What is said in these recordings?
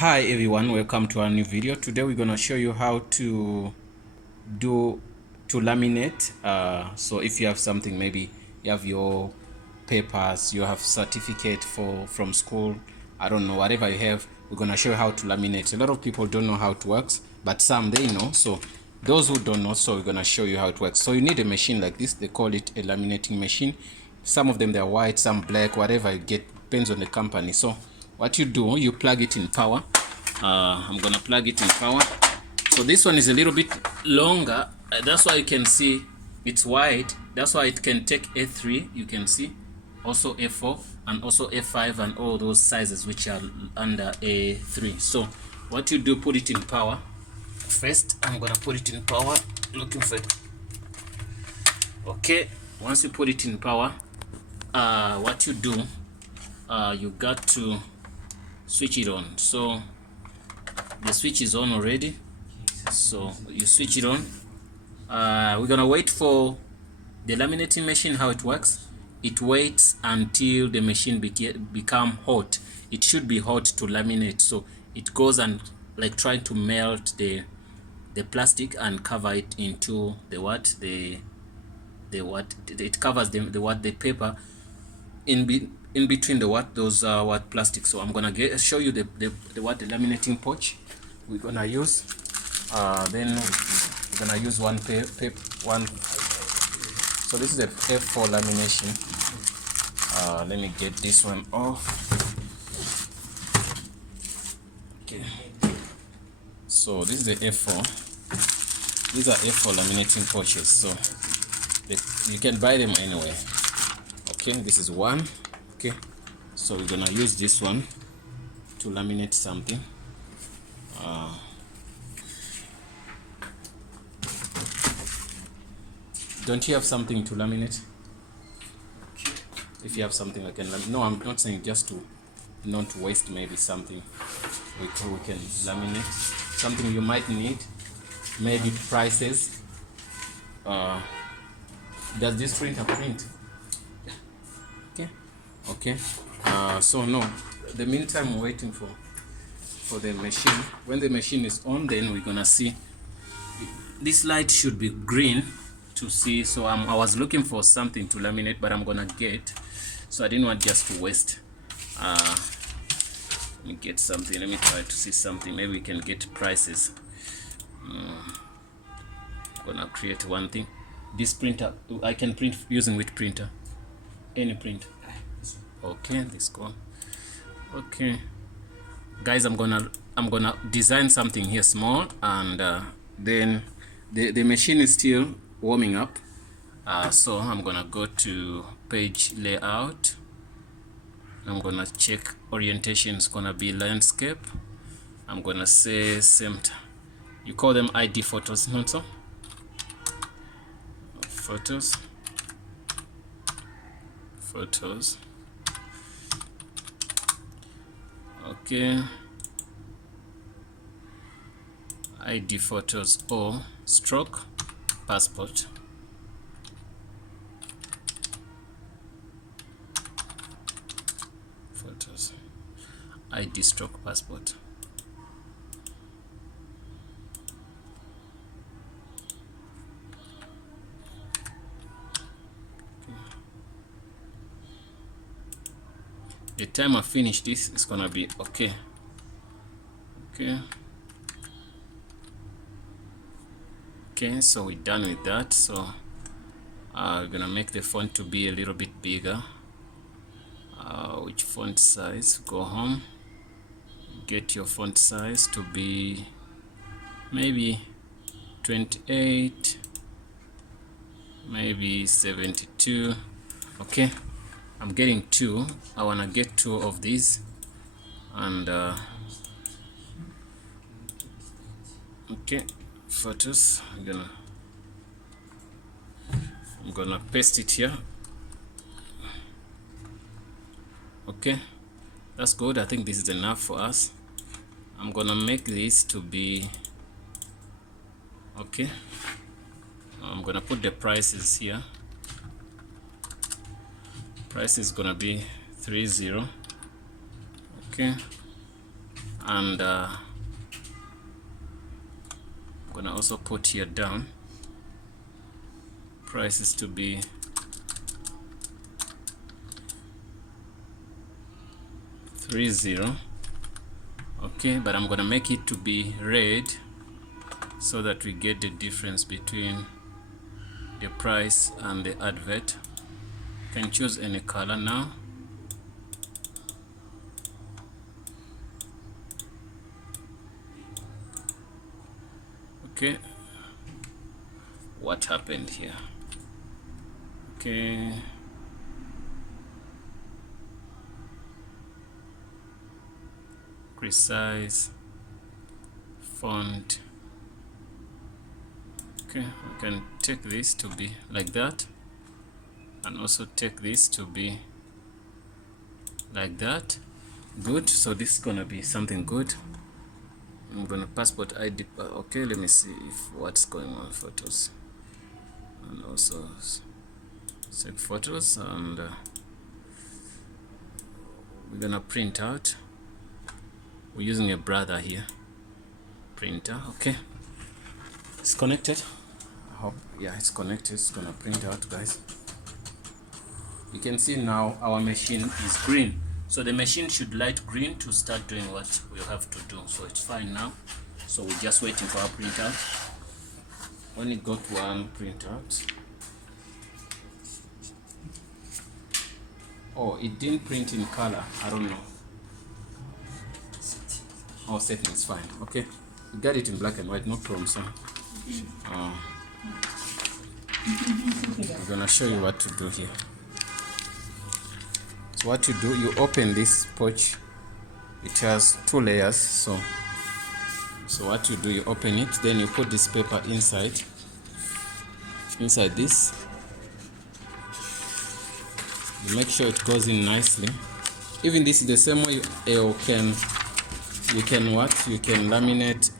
Hi everyone, welcome to our new video. Today we're gonna show you how to laminate. So if you have something, maybe you have your papers, you have certificate from school, I don't know, whatever you have, we're gonna show you how to laminate. A lot of people don't know how it works, but some they know. So those who don't know, so we're gonna show you how it works. So you need a machine like this. They call it a laminating machine. Some of them they're white, some black, whatever you get, depends on the company. So what you do, you plug it in power. I'm gonna plug it in power. So this one is a little bit longer, that's why you can see it's wide. That's why it can take A3, you can see, also A4 and also A5 and all those sizes which are under A3. So what you do, put it in power first. I'm gonna put it in power, looking for it. Okay, once you put it in power, what you do, you got to switch it on. So the switch is on already, so you switch it on. We're gonna wait for the laminating machine. How it works, it waits until the machine become hot. It should be hot to laminate, so it goes and like trying to melt the plastic and cover it into it covers the paper in between those plastic. So I'm gonna show you the laminating pouch we're gonna use. Then we're gonna use one. So this is a F4 lamination. Let me get this one off. Okay, so this is the F4. These are F4 laminating pouches, so you can buy them anywhere. Okay, this is one. Okay, so we're gonna use this one to laminate something. Don't you have something to laminate? If you have something I can laminate. No, I'm not saying, just to not waste maybe something we can laminate. Something you might need, maybe prices. Does this printer print? Okay. So no, the meantime we're waiting for the machine. When the machine is on, then we're gonna see. This light should be green to see. So I was looking for something to laminate, but I'm gonna get, so I didn't want just to waste. Let me get something. Let me try to see something. Maybe we can get prices. I'm gonna create one thing. This printer, I can print using which printer? Any print. Okay, this one. Okay, guys, I'm gonna design something here small, and then the machine is still warming up. So I'm gonna go to page layout. I'm gonna check orientation is gonna be landscape. I'm gonna say center. You call them ID photos, not so? Photos. Okay, ID photos or stroke passport. Photos, ID stroke passport. The time I finish this, it's gonna be okay. Okay, so we're done with that. So we're gonna make the font to be a little bit bigger. Which font size? Go home, get your font size to be maybe 28, maybe 72. Okay, I'm getting 2. I wanna get 2 of these, and okay, photos. I'm gonna paste it here. Okay, that's good. I think this is enough for us. I'm gonna make this to be okay. I'm gonna put the prices here. Price is gonna be 30. Okay, and I'm gonna also put here down prices to be 30. Okay, but I'm gonna make it to be red so that we get the difference between the price and the advert. You can choose any color now. Okay, what happened here? Okay, precise font. Okay, we can take this to be like that, and also take this to be like that. Good. So this is gonna be something good. I'm gonna passport ID. Okay, let me see if what's going on. Photos, and also set photos, and we're gonna print out. We're using a brother here. Printer. Okay, it's connected. I hope, yeah, it's connected. It's gonna print out, guys. You can see now our machine is green, so the machine should light green to start doing what we have to do. So it's fine now, so we're just waiting for our printout. When it got one printout, oh, it didn't print in color, I don't know. Oh, setting is fine. Okay, we got it in black and white, no problem. So I'm gonna show you what to do here. So what you do, you open this pouch. It has 2 layers. So what you do, you open it, then you put this paper inside this. You make sure it goes in nicely. Even this is the same way you can laminate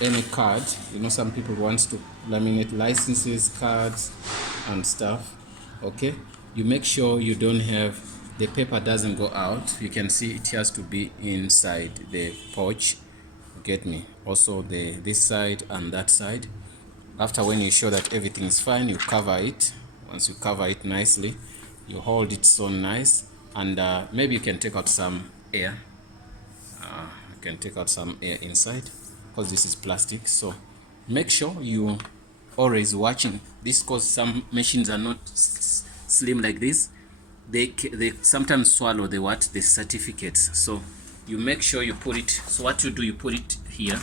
any card. You know, some people want to laminate licenses, cards and stuff. Okay, you make sure you don't have the paper doesn't go out. You can see it has to be inside the pouch. Get me? Also this side and that side. After, when you show that everything is fine, you cover it. Once you cover it nicely, you hold it so nice, and maybe you can take out some air. You can take out some air inside because this is plastic. So make sure you always watching this, because some machines are not slim like this. They sometimes swallow the certificates. So you make sure you put it. So what you do, you put it here.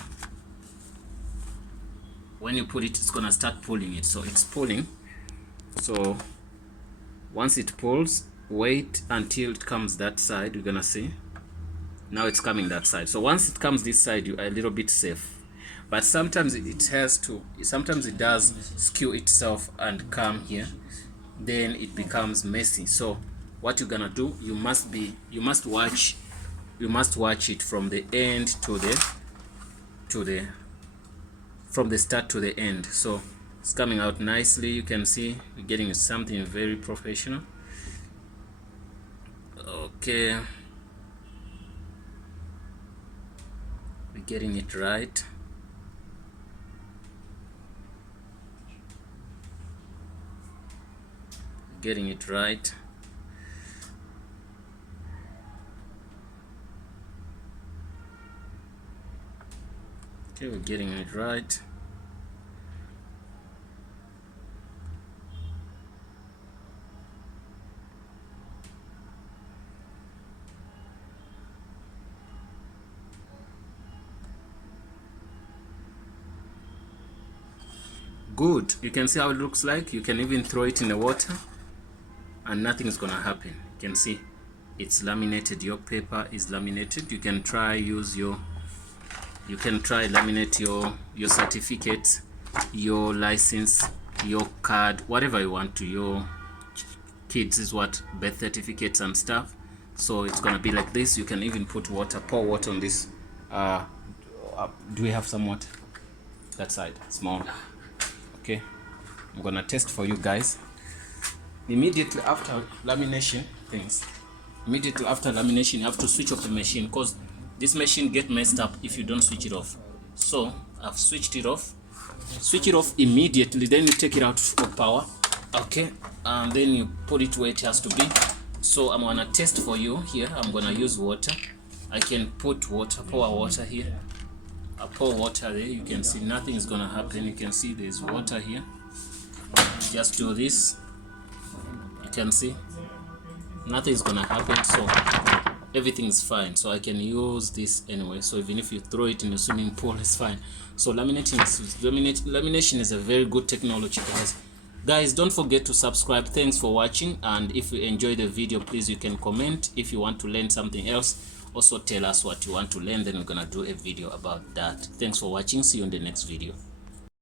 When you put it, it's gonna start pulling it. So it's pulling. So once it pulls, wait until it comes that side. We're gonna see. Now it's coming that side. So once it comes this side, you are a little bit safe. But sometimes sometimes it does skew itself and come here. Then it becomes messy. So what you're gonna do, you must watch it from the end from the start to the end. So it's coming out nicely. You can see we're getting something very professional. Okay, we're getting it right. Getting it right. Okay, we're getting it right. Good. You can see how it looks like. You can even throw it in the water and nothing is gonna happen. You can see it's laminated. Your paper is laminated. You can try laminate your certificate, your license, your card, whatever you want to. Your kids is what, birth certificates and stuff. So it's gonna be like this. You can even put water, pour water on this. Do we have some water? That side, small. Okay, I'm gonna test for you guys. Immediately after lamination things, Immediately after lamination, you have to switch off the machine, because this machine get messed up if you don't switch it off. So I've switched it off. Switch it off immediately, then you take it out of power, okay, and then you put it where it has to be. So I'm gonna test for you here. I'm gonna use water. I can put water, pour water here. I pour water there. You can see nothing is gonna happen. You can see there's water here. Just do this. You can see nothing is gonna happen. So everything's fine. So I can use this anyway. So even if you throw it in the swimming pool, it's fine. So lamination is a very good technology, guys. Don't forget to subscribe. Thanks for watching, and if you enjoy the video, please, you can comment. If you want to learn something else, also tell us what you want to learn, then we're gonna do a video about that. Thanks for watching. See you in the next video.